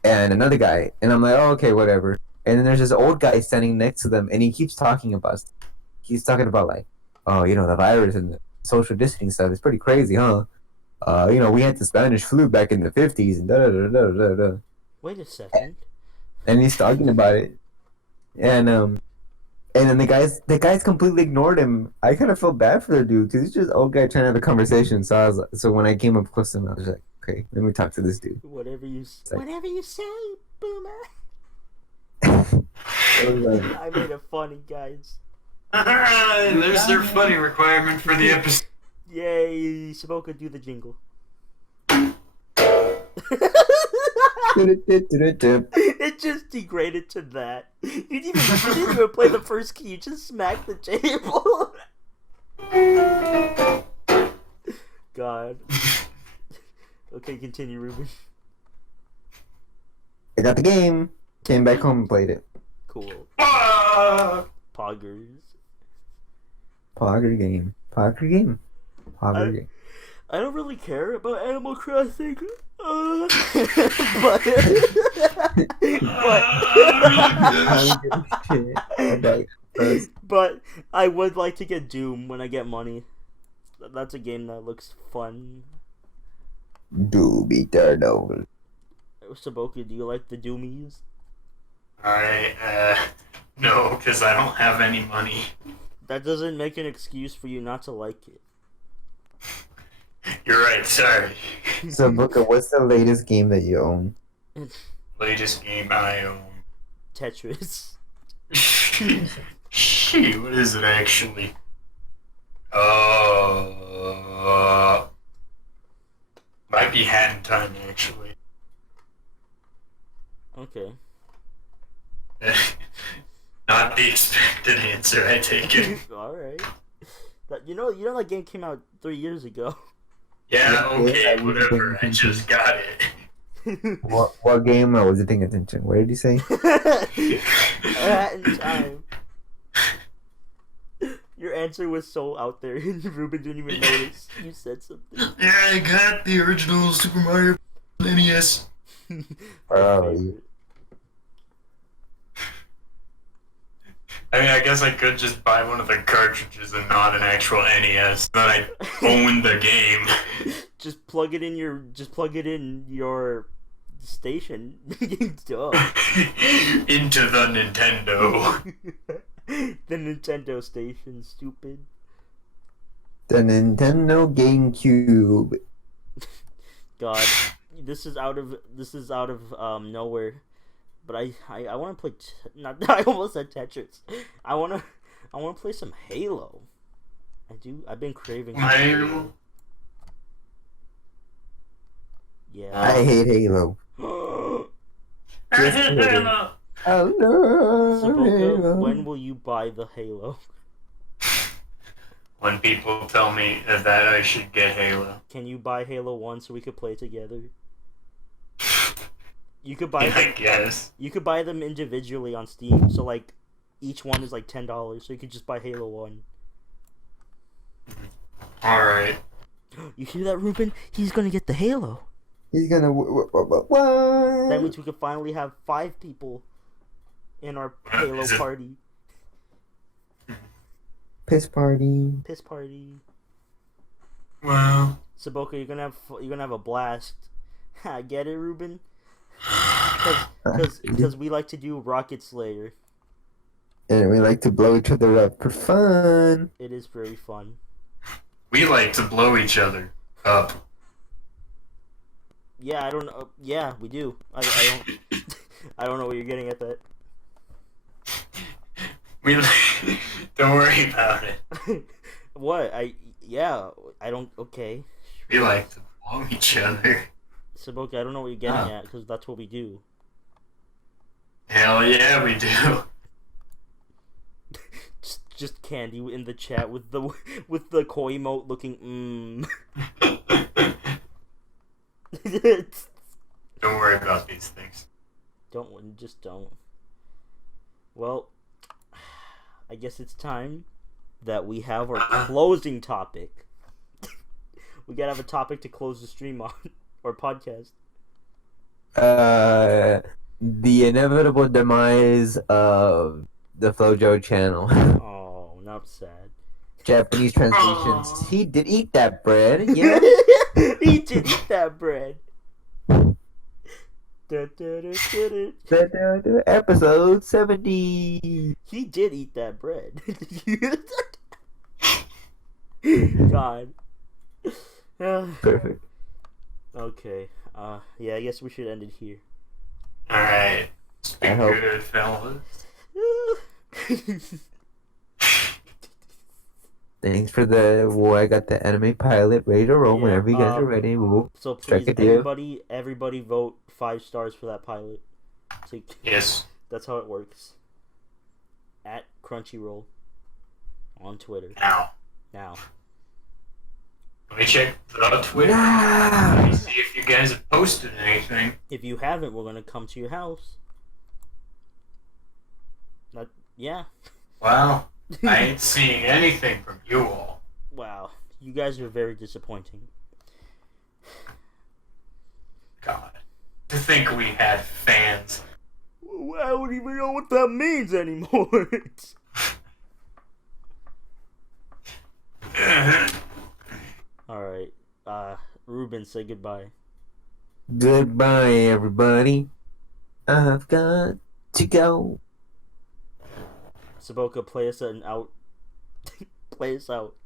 And another guy, and I'm like, oh, okay, whatever. And then there's this old guy standing next to them, and he keeps talking about stuff. He's talking about like, oh, the virus and the social distancing stuff. It's pretty crazy, huh? We had the Spanish flu back in the 50s and da da da da da da. Wait a second. And he's talking about it, and then the guys completely ignored him. I kind of felt bad for the dude because he's just an old guy trying to have a conversation. So when I came up close to him, I was like, okay, let me talk to this dude. Whatever you like- whatever you say, boomer. It was like, I made it funny, guys. There's their funny requirement for the episode. Yay, Saboka, do the jingle. It just degraded to that. You didn't even play the first key. You just smacked the table. God. Okay, continue, Ruben. I got the game. Came back home and played it. Cool. Ah! Poggers. Pogger game. Pogger game. Pogger game. I don't really care about Animal Crossing. But but I would like to get Doom when I get money. That's a game that looks fun. Doom Eternal. Saboka, do you like the Doomies? No, because I don't have any money. That doesn't make an excuse for you not to like it. You're right, sorry. So, Booker, what's the latest game that you own? Latest game I own. Tetris. Shit, what is it actually? Might be Hat in Time, actually. Okay. Not the expected answer, I take it. Alright. You know that game came out 3 years ago. Yeah, okay, I whatever, I just got it. What game? I wasn't paying attention. What did you say? Hat in Time. Your answer was so out there, and Ruben didn't even notice you said something. Yeah, I got the original Super Mario NES. Oh, I mean, I guess I could just buy one of the cartridges and not an actual NES. Then I own the game. Just plug it in your station. Duh. Into the Nintendo. The Nintendo station, stupid. the Nintendo GameCube. God, this is out of nowhere. But I want to play. I almost said Tetris. I want to play some Halo. I've been craving Halo. Yeah. I hate Halo. Halo. Oh no! Saboka, when will you buy the Halo? When people tell me that I should get Halo. Can you buy Halo 1 so we could play together? You could buy I them, guess. you could buy them individually on Steam. So like each one is like $10. So you could just buy Halo 1. Alright. You hear that, Ruben? He's gonna get the Halo. He's gonna what? That means we could finally have 5 people in our Halo Is it- party. Piss party. Piss party. Wow. Saboka, you're gonna have a blast. Get it, Ruben? Because we like to do Rocket Slayer. And we like to blow each other up for fun. It is very fun. We like to blow each other up. Yeah, I don't know. Yeah, we do. I don't. I don't know what you're getting at that. We don't worry about it. What? Yeah. I don't. Okay. We like to blow each other. Saboka, I don't know what you're getting at because that's what we do. Hell yeah, we do. Just Candy in the chat with the koi emote looking Don't worry about these things. Don't. Well, I guess it's time that we have our closing topic. We gotta have a topic to close the stream on or podcast. The inevitable demise of the FlowJoe channel. Oh, now I'm sad. Japanese translations. He did eat that bread. Yeah. He did eat that bread. Episode 70. He did eat that bread. God. Perfect. Okay. Yeah, I guess we should end it here. Alright. It's I been hope- good, fellas. Thanks for I got the anime pilot ready to roll Yeah, whenever you guys are ready. We'll So check please, it out. everybody vote 5 stars for that pilot. So Yes. that's how it works. At Crunchyroll on Twitter Now, now. let me check the Twitter. Nah. Let me see if you guys have posted anything. If you haven't, we're gonna come to your house. Yeah. Wow. I ain't seeing anything from you all. Wow, you guys are very disappointing. God. To think we had fans. I don't even know what that means anymore. Alright, Ruben, say goodbye. Goodbye, everybody. I've got to go. Saboka, play us an out. Play us out.